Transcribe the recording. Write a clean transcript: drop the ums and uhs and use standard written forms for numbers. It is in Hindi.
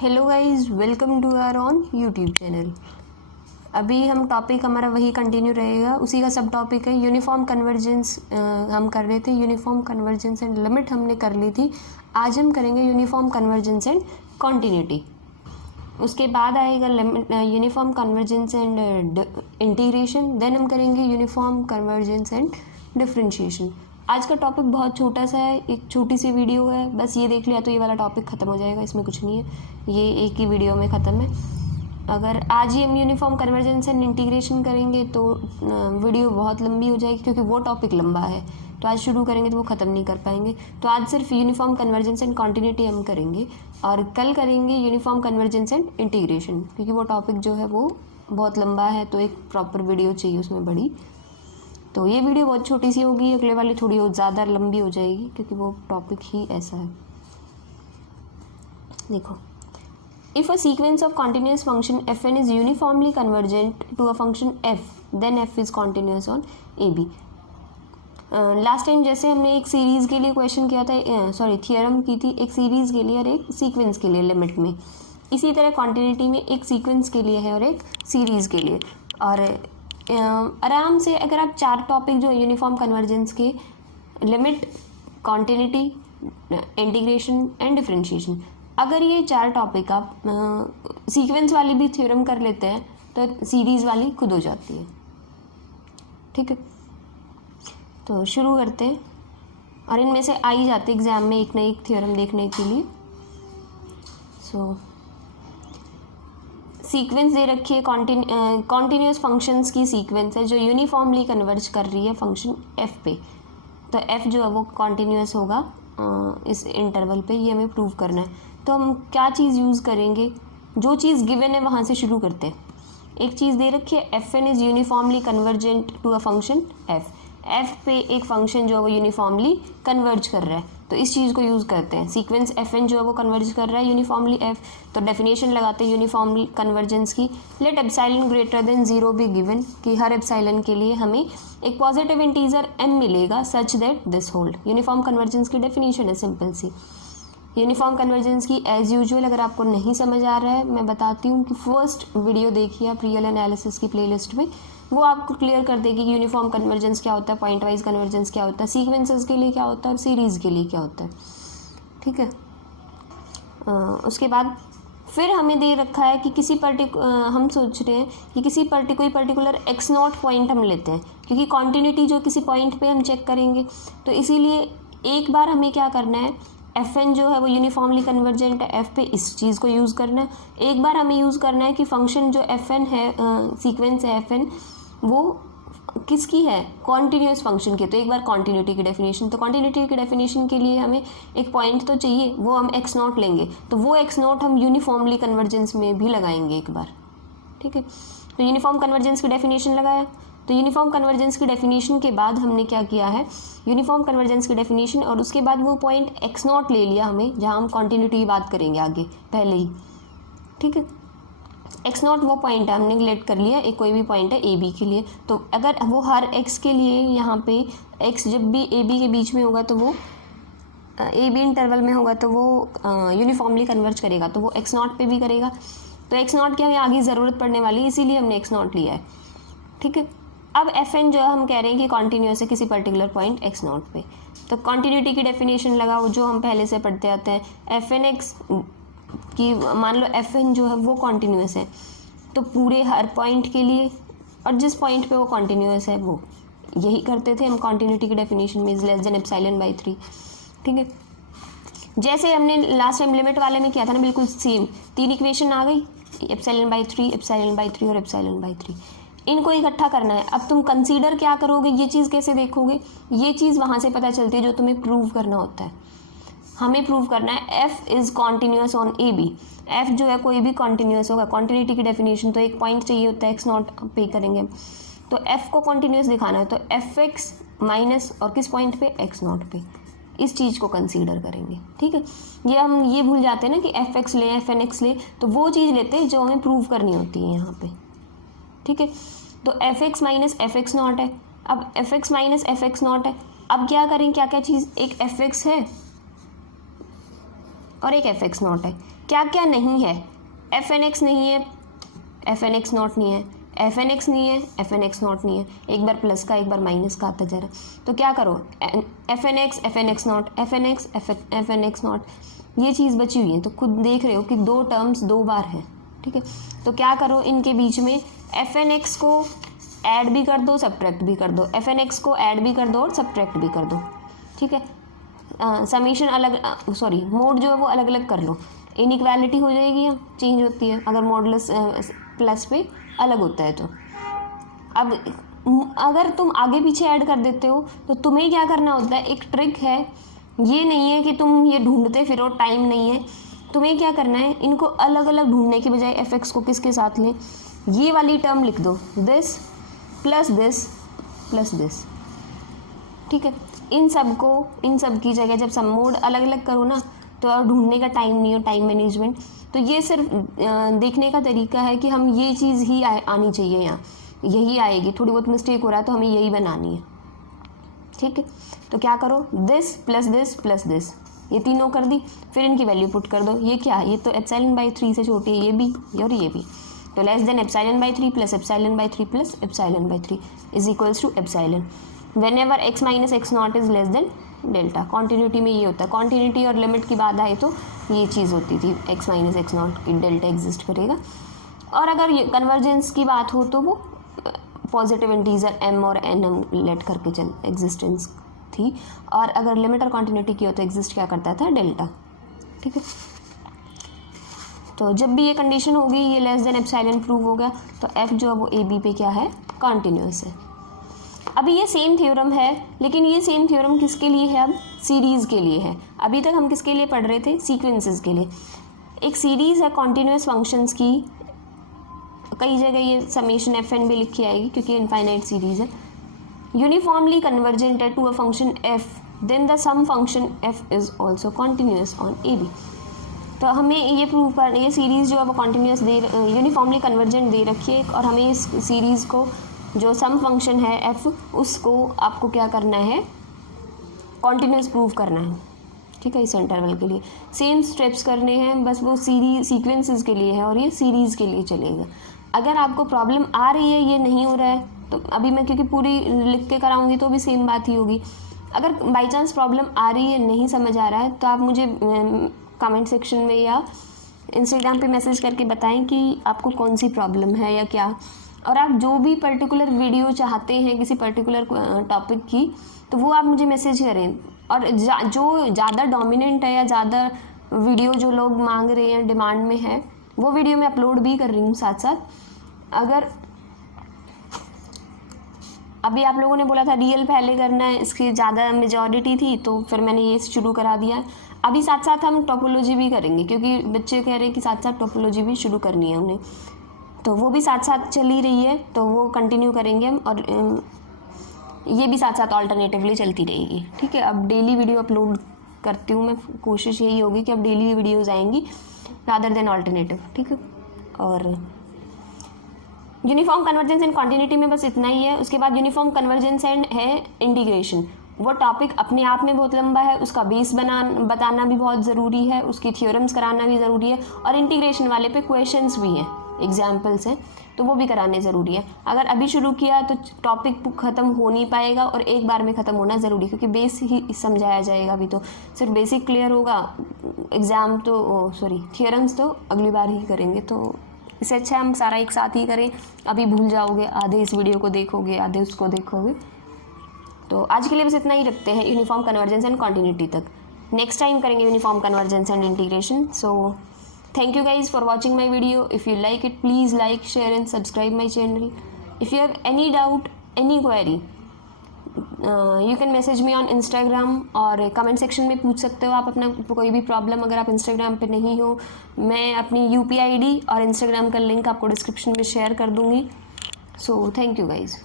Hello guys, welcome to our own YouTube channel. अभी हम टॉपिक हमारा वही कंटिन्यू रहेगा, उसी का सब टॉपिक है यूनिफॉर्म कन्वर्जेंस। हम कर रहे थे यूनिफॉर्म कन्वर्जेंस एंड लिमिट, हमने कर ली थी। आज हम करेंगे यूनिफॉर्म कन्वर्जेंस एंड कॉन्टिन्यूटी। उसके बाद आएगा limit, uniform convergence and integration. Then हम करेंगे यूनिफॉर्म कन्वर्जेंस एंड डिफरेंशिएशन। आज का टॉपिक बहुत छोटा सा है, एक छोटी सी वीडियो है, बस ये देख लिया तो ये वाला टॉपिक ख़त्म हो जाएगा। इसमें कुछ नहीं है, ये एक ही वीडियो में ख़त्म है। अगर आज ही हम यूनिफॉर्म कन्वर्जेंस एंड इंटीग्रेशन करेंगे तो वीडियो बहुत लंबी हो जाएगी, क्योंकि वो टॉपिक लंबा है। तो आज शुरू करेंगे तो वो ख़त्म नहीं कर पाएंगे। तो आज सिर्फ यूनिफॉर्म कन्वर्जेंस एंड कॉन्टिन्यूटी हम करेंगे, और कल करेंगे यूनिफॉर्म कन्वर्जेंस एंड इंटीग्रेशन, क्योंकि वो टॉपिक जो है वो बहुत लंबा है, तो एक प्रॉपर वीडियो चाहिए उसमें बड़ी। तो ये वीडियो बहुत छोटी सी होगी, अगले वाली थोड़ी ज़्यादा लंबी हो जाएगी, क्योंकि वो टॉपिक ही ऐसा है। देखो, if a sequence of continuous function f n is uniformly convergent to a function f, then f is continuous on a b. Last time जैसे हमने एक सीरीज़ के लिए क्वेश्चन किया था, थियरम की थी, एक सीरीज़ के लिए और एक सीक्वेंस के लिए लिमिट में। इसी तरह कॉन्टिन्यूटी में एक सीक्वेंस के लिए है और एक सीरीज़ के लिए। और आराम से अगर आप चार टॉपिक जो यूनिफॉर्म कन्वर्जेंस के, limit, continuity, integration and differentiation, अगर ये चार टॉपिक आप सीक्वेंस वाली भी थ्योरम कर लेते हैं तो सीरीज़ वाली खुद हो जाती है। ठीक है, तो शुरू करते हैं। और इनमें से आ ही जाते एग्ज़ाम में एक ना एक थ्योरम देखने के लिए। सीक्वेंस दे रखी है, कॉन्टिन्यूस फंक्शंस की सीक्वेंस है जो यूनिफॉर्मली कन्वर्ज कर रही है फंक्शन एफ पे। तो एफ जो है वो कॉन्टिन्यूस होगा इस इंटरवल पे, ये हमें प्रूव करना है। तो हम क्या चीज़ यूज़ करेंगे, जो चीज़ गिवन है वहाँ से शुरू करते हैं। एक चीज़ दे रखी है, f n is uniformly convergent to a function f. F पे एक फंक्शन जो है वो यूनिफॉर्मली कन्वर्ज कर रहा है, तो इस चीज़ को यूज़ करते हैं। सीक्वेंस एफ एन जो है वो कन्वर्ज कर रहा है यूनिफॉर्मली एफ, तो डेफिनेशन लगाते हैं यूनिफॉर्मली कन्वर्जेंस की। Let epsilon greater than 0 be given, कि हर एप्सिलॉन के लिए हमें एक पॉजिटिव इंटीजर m मिलेगा such that this hold. Uniform convergence की डेफिनेशन है सिंपल सी। यूनिफॉर्म कन्वर्जेंस की एज यूजुअल अगर आपको नहीं समझ आ रहा है, मैं बताती हूँ कि फर्स्ट वीडियो देखिए आप रियल एनालिसिस की प्लेलिस्ट में, वो आपको क्लियर कर देगी कि यूनिफॉर्म कन्वर्जेंस क्या होता है, पॉइंट वाइज कन्वर्जेंस क्या होता है, सीक्वेंसेस के लिए क्या होता है और सीरीज़ के लिए क्या होता है। ठीक है, उसके बाद फिर हमें दे रखा है कि किसी हम सोच रहे हैं कि किसी कोई पर्टिकुलर एक्स नॉट पॉइंट हम लेते हैं, क्योंकि कॉन्टिन्यूटी जो किसी पॉइंट पे हम चेक करेंगे, तो इसीलिए एक बार हमें क्या करना है, एफ एन जो है वो यूनिफॉर्मली कन्वर्जेंट है एफ पे, इस चीज़ को यूज़ करना है। एक बार हमें यूज़ करना है कि फंक्शन जो एफ एन है, सीक्वेंस है एफ एन, वो किसकी है, कॉन्टिन्यूस फंक्शन की। तो एक बार कॉन्टिन्यूटी की डेफिनेशन, तो कॉन्टिन्यूटी की डेफिनेशन के लिए हमें एक पॉइंट तो चाहिए, वो हम एक्स नॉट लेंगे, तो वो एक्स नॉट हम यूनिफॉर्मली कन्वर्जेंस में भी लगाएंगे एक बार। ठीक है, तो यूनिफॉर्म कन्वर्जेंस की डेफिनेशन लगाया। तो यूनिफॉर्म कन्वर्जेंस की डेफिनेशन के बाद हमने क्या किया है, यूनिफॉर्म कन्वर्जेंस की डेफिनेशन और उसके बाद वो पॉइंट एक्स नॉट ले लिया हमें, जहाँ हम कॉन्टिन्यूटी की बात करेंगे आगे पहले ही। ठीक है, एक्स नॉट वो पॉइंट है, हमने नेगलेक्ट कर लिया, एक कोई भी पॉइंट है ए बी के लिए। तो अगर वो हर एक्स के लिए यहाँ पे एक्स जब भी ए बी के बीच में होगा, तो वो ए बी इंटरवल में होगा, तो वो यूनिफॉर्मली कन्वर्ज करेगा, तो वो एक्स नॉट पे भी करेगा। तो एक्स नॉट की हमें आगे ज़रूरत पड़ने वाली है, इसीलिए हमने एक्स नॉट लिया है। ठीक है, अब एफ एन जो है हम कह रहे हैं कि कॉन्टिन्यूस है किसी पर्टिकुलर पॉइंट एक्स नॉट पे। तो कॉन्टिन्यूटी की डेफिनेशन लगाओ जो हम पहले से पढ़ते आते हैं, एफ एन एक्स की, मान लो एफ एन जो है वो कॉन्टिन्यूस है, तो पूरे हर पॉइंट के लिए, और जिस पॉइंट पे वो कॉन्टिन्यूस है वो, यही करते थे हम कॉन्टिन्यूटी की डेफिनेशन में, is less than epsilon by 3। ठीक है, जैसे हमने लास्ट टाइम लिमिट वाले में किया था ना, बिल्कुल सेम, तीन इक्वेशन आ गई, एप्सिलॉन बाई 3, एप्सिलॉन बाई 3 और एप्सिलॉन बाई 3। इनको इकट्ठा करना है। अब तुम कंसीडर क्या करोगे, ये चीज़ कैसे देखोगे, ये चीज़ वहाँ से पता चलती है जो तुम्हें प्रूव करना होता है। हमें प्रूव करना है f is continuous on a b. F जो है कोई भी कॉन्टिन्यूस होगा, कॉन्टिन्यूटी की डेफिनेशन तो एक पॉइंट चाहिए होता है, एक्स नॉट पे करेंगे, तो एफ को कॉन्टिन्यूस दिखाना है, तो एफ एक्स माइनस और किस पॉइंट पे, एक्स नॉट पे, इस चीज़ को कंसीडर करेंगे। ठीक है, ये हम ये भूल जाते हैं ना कि एफ एक्स ले, एफ एन एक्स ले, तो वो चीज़ लेते हैं जो हमें प्रूव करनी होती है यहाँ पे। ठीक है, तो F x minus F x not है, अब F x minus F x not है, अब क्या करें, क्या क्या चीज़, एक एफ एक्स है और एक एफ एक्स नॉट है। क्या क्या नहीं है, एफ एन एक्स नहीं है, एफ एन एक्स नॉट नहीं है, एफ एन एक्स नहीं है, एफ एन एक्स नॉट नहीं है, एक बार प्लस का एक बार माइनस का आता जा रहा है। तो क्या करो, f n x not, f n x, f n x not, ये चीज़ बची हुई है। तो खुद देख रहे हो कि दो टर्म्स दो बार है, ठीक है। तो क्या करो, इनके बीच में एफ एन एक्स को ऐड भी कर दो, सब्ट्रैक्ट भी कर दो, एफ एन एक्स को ऐड भी कर दो और सब्ट्रैक्ट भी कर दो, ठीक है। समीशन अलग, सॉरी मोड जो है वो अलग अलग कर लो, इनइक्वालिटी हो जाएगी या चेंज होती है अगर मॉडुलस प्लस पे अलग होता है। तो अब अगर तुम आगे पीछे ऐड कर देते हो तो तुम्हें क्या करना होता है, एक ट्रिक है, ये नहीं है कि तुम ये ढूंढते फिरो, टाइम नहीं है। तुम्हें क्या करना है, इनको अलग अलग ढूंढने की बजाय एफ एक्स को किसके साथ लें, ये वाली टर्म लिख दो, this plus this plus this, ठीक है। इन सब की जगह जब सब मोड अलग अलग करो ना, तो और ढूंढने का टाइम नहीं हो, टाइम मैनेजमेंट। तो ये सिर्फ देखने का तरीका है कि हम ये चीज़ ही आनी चाहिए, यहाँ यही आएगी, थोड़ी बहुत मिस्टेक हो रहा है तो हमें यही बनानी है, ठीक है। तो क्या करो, this plus this plus this, ये तीनों कर दी, फिर इनकी वैल्यू पुट कर दो। ये क्या है, ये तो एप्सिलॉन बाई 3 से छोटी है, ये भी और ये भी। तो less than epsilon by 3 plus epsilon by 3 plus epsilon by 3 is equals to epsilon whenever x minus x not is less than delta. Continuity में ये होता है, कॉन्टिन्यूटी और लिमिट की बात आए तो ये चीज़ होती थी, एक्स माइनस एक्स नॉट की डेल्टा एग्जिस्ट करेगा। और अगर ये कन्वर्जेंस की बात हो तो वो पॉजिटिव इंटीजर m और n हम लेट करके चल एग्जिस्टेंस थी, और अगर लिमिट और कॉन्टिन्यूटी की हो तो एग्जिस्ट क्या करता था, डेल्टा, ठीक है। तो जब भी ये कंडीशन होगी, ये लेस देन एप्सिलॉन प्रूव हो गया, तो f जो है वो ए बी पे क्या है, कॉन्टिन्यूस है। अभी ये सेम थ्योरम है, लेकिन ये सेम थ्योरम किसके लिए है, अब सीरीज़ के लिए है। अभी तक हम किसके लिए पढ़ रहे थे, सीक्वेंसेस के लिए। एक सीरीज़ है कॉन्टिन्यूस फंक्शंस की, कई जगह ये समेशन एफ एन भी लिखी आएगी क्योंकि इनफाइनाइट सीरीज़ है। यूनिफॉर्मली कन्वर्जेंट है to a function f, then the sum function f is also continuous on a b. तो हमें ये प्रूव कर, ये सीरीज़ जो है वो कॉन्टिन्यूस यूनिफॉर्मली कन्वर्जेंट दे रखी है, और हमें इस सीरीज़ को जो सम फंक्शन है एफ, उसको आपको क्या करना है, कॉन्टिन्यूस प्रूव करना है, ठीक है। इस इंटरवल के लिए सेम स्टेप्स करने हैं, बस वो सीक्वेंसेस के लिए है और ये सीरीज़ के लिए चलेगा। अगर आपको प्रॉब्लम आ रही है, ये नहीं हो रहा है, तो अभी मैं क्योंकि पूरी लिख के कराऊंगी तो भी सेम बात ही होगी। अगर बाई चांस प्रॉब्लम आ रही है, नहीं समझ आ रहा है, तो आप मुझे कमेंट सेक्शन में या इंस्टाग्राम पे मैसेज करके बताएं कि आपको कौन सी प्रॉब्लम है या क्या। और आप जो भी पर्टिकुलर वीडियो चाहते हैं किसी पर्टिकुलर टॉपिक की, तो वो आप मुझे मैसेज करें। और जो ज़्यादा डोमिनेंट है या ज़्यादा वीडियो जो लोग मांग रहे हैं, डिमांड में है, वो वीडियो मैं अपलोड भी कर रही हूँ साथ साथ। अगर अभी आप लोगों ने बोला था रियल पहले करना है, इसकी ज़्यादा मेजॉरिटी थी, तो फिर मैंने ये शुरू करा दिया। अभी साथ साथ हम टोपोलॉजी भी करेंगे, क्योंकि बच्चे कह रहे हैं कि साथ साथ टोपोलॉजी भी शुरू करनी है उन्हें, तो वो भी साथ साथ चल ही रही है, तो वो कंटिन्यू करेंगे हम। और ये भी साथ साथ ऑल्टरनेटिवली चलती रहेगी, ठीक है। अब डेली वीडियो अपलोड करती हूँ मैं, कोशिश यही होगी कि अब डेली वीडियोज़ आएंगी रादर देन ऑल्टरनेटिव, ठीक है। और यूनिफॉर्म कन्वर्जेंस एंड कॉन्टिन्यूटी में बस इतना ही है। उसके बाद यूनिफॉर्म कन्वर्जेंस एंड है इंटीग्रेशन। वो टॉपिक अपने आप में बहुत लंबा है, उसका बेस बताना भी बहुत ज़रूरी है, उसकी थ्योरम्स कराना भी ज़रूरी है, और इंटीग्रेशन वाले पे क्वेश्चंस भी हैं, एग्जाम्पल्स हैं, तो वो भी कराने ज़रूरी है। अगर अभी शुरू किया तो टॉपिक ख़त्म हो नहीं पाएगा, और एक बार में ख़त्म होना ज़रूरी है, क्योंकि बेस ही समझाया जाएगा। अभी तो सिर्फ बेसिक क्लियर होगा, एग्ज़ाम तो थियरम्स तो अगली बार ही करेंगे। तो इससे अच्छा हम सारा एक साथ ही करें, अभी भूल जाओगे, आधे इस वीडियो को देखोगे, आधे उसको देखोगे। तो आज के लिए बस इतना ही रखते हैं, यूनिफॉर्म कन्वर्जेंस एंड कॉन्टिन्यूटी तक। नेक्स्ट टाइम करेंगे uniform convergence and integration. So thank you guys for watching my video. If you like it, please like, share and subscribe my channel. If you have any doubt, any query, you can message me on Instagram, और comment section में पूछ सकते हो आप अपना कोई भी प्रॉब्लम। अगर आप Instagram पे नहीं हो, मैं अपनी UPI ID और Instagram का लिंक आपको डिस्क्रिप्शन में शेयर कर दूँगी। So thank you guys.